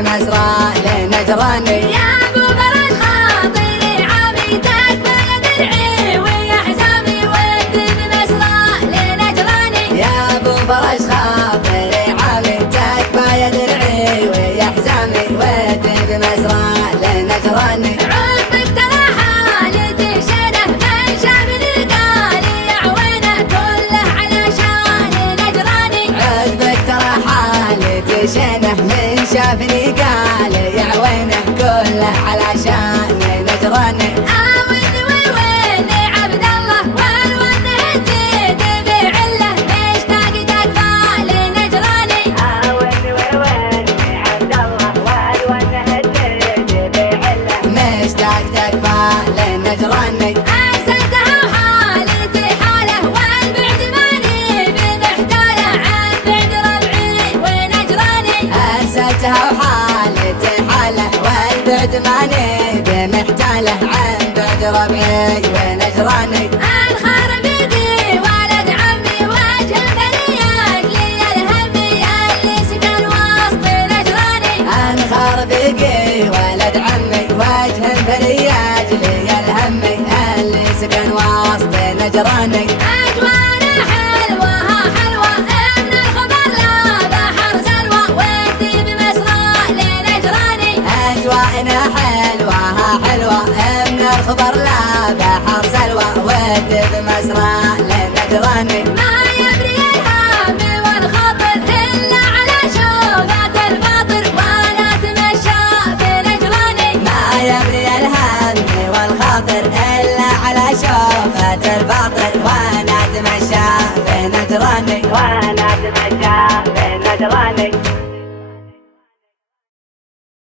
مسرى لنجراني. يا ابو فرج خاطري عامي تكفى درعي ويا حزامي ودي بمسرى لنجراني. يا ابو فرج خاطري عامي تكفى درعي ويا حزامي ودي بمسرى لنجراني. عقبك ترى حالتي شنه من شافني قال يا عوينه كله علشان نجراني. عقبك ترى حالتي شنه من شافني قال يا عوينه كله علشان نجراني. آوني ويني عبد الله والونه جيت بعله مشتاق تكفى لنجراني. آوني ويني عبد الله والونه جيت بعله مشتاق تكفى لنجراني. أرسلتها وحالتي حاله والبعد ماني بمحتاله عن بعد ربعي ونجراني. أرسلتها وحالتي حاله والبعد ماني بمحتاله عن بعد ربعي ونجراني. انخر بيدي ولد عمي وجه البريات لي الهمي اللي سكن وسط نجراني. انخر بقي ولد عمي وجه البرياج لي الهمي اللي سكن وسط نجراني. اجوانا حلوه حلوه من الخبر لا بحر سلوى ودي بمسرى لنجراني. أجواءنا حلوة حلوة من الخضر لا بحر سلوى ودي بمسرى لنجراني. ما يبري الهم والخطر الا على شوفات الفاطر وانا اتمشى بنجراني. ما يبري الهم والخاطر إلا على شوفة الباطل وانا اتمشى بنجراني. وانا اتمشى